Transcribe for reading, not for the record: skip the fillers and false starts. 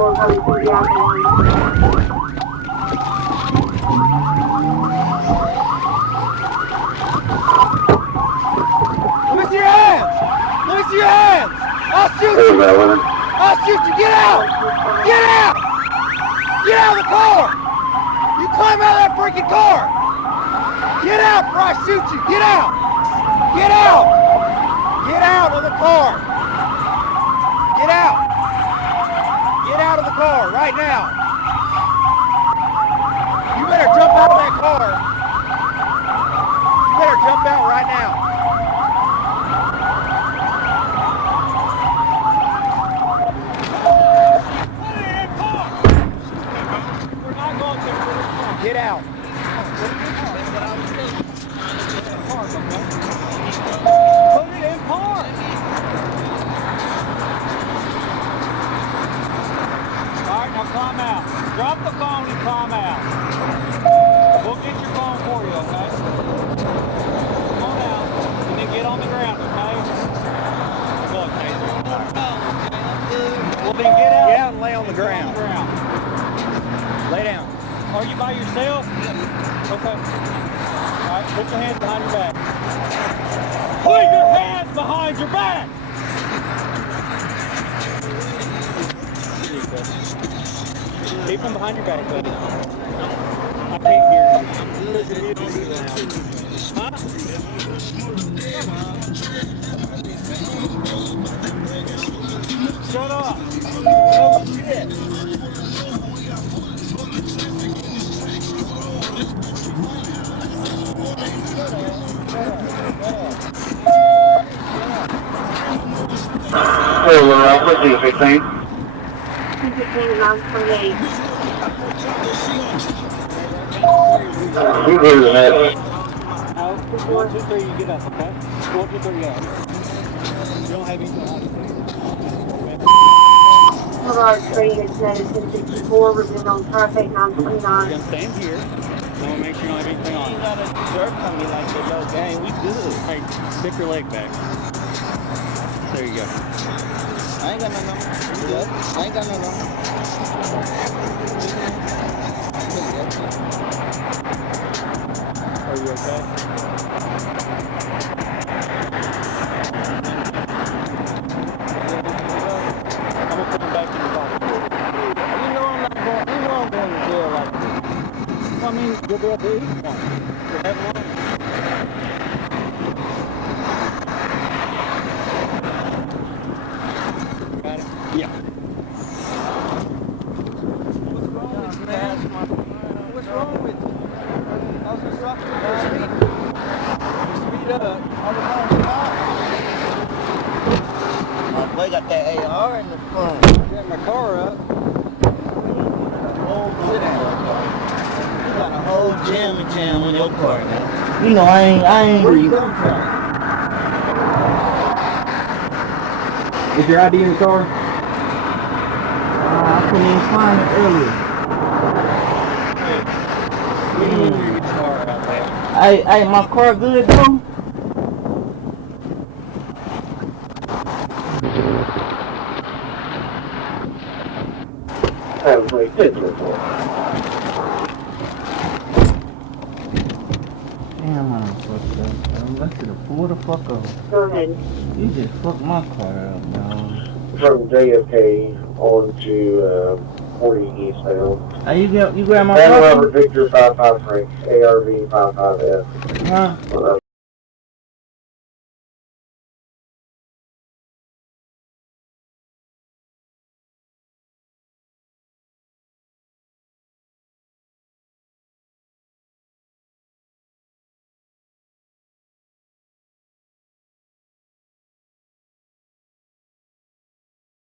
Look your hands! Look your hands! I'll shoot you! I'll shoot you! Get out! Get out! Get out of the car! You climb out of that freaking car! Get out before I shoot you! Get out! Get out! Get out of the car! Get out! Get out of the car right now! You better jump out of that car! You better jump out right now! Get out. Put it in park. All right, now climb out. Drop the phone and climb out. We'll get your phone for you, okay? Come on out. And then get on the ground, okay? Look, Taser. Well, then get out. Get out and lay on the ground. Lay down. Are you by yourself? Okay. All right, put your hands behind your back. Put your hands behind your back! Keep them behind your back, buddy. I can't hear you. Huh? Shut up! Oh, shit! Hey, what's the 15? 928. You hear the net? 1, 2, 3, you get up, okay? 1, 2, 3, go. You don't have anything on you. Alright, Trey Smith 1064, we're on traffic 929. You're going to stand here. I want to make sure you don't have anything on. You ain't got to jerk on me like that, though, gang. We good. Hey, stick your leg back. There you go. I ain't got no number. You good? I ain't got no number. Are you okay? I'm going to put him back in the body. You know I'm not going. You know I'm going to jail like this. I mean, you'll be able to eat one. You'll have one. Got it? Yeah. What's wrong with you, man? What's wrong with you? I was instructing you to speed. Speed up. I was on the car. My boy got that AR in the front. Get my car up. Oh, sit down. You got a whole jam in your car now. You know I ain't. Where you come from? Is your ID in the car? I couldn't even find it earlier. Get your car out there. Hey, my car good though? That was like this. Damn, I'm fucked up. I should have pulled the fuck over. Go ahead. You just fucked my car up, dog. From JFK on to 40 eastbound. Hey, you grab my And car? Robert Victor 55 Frank, ARV 55F. Huh?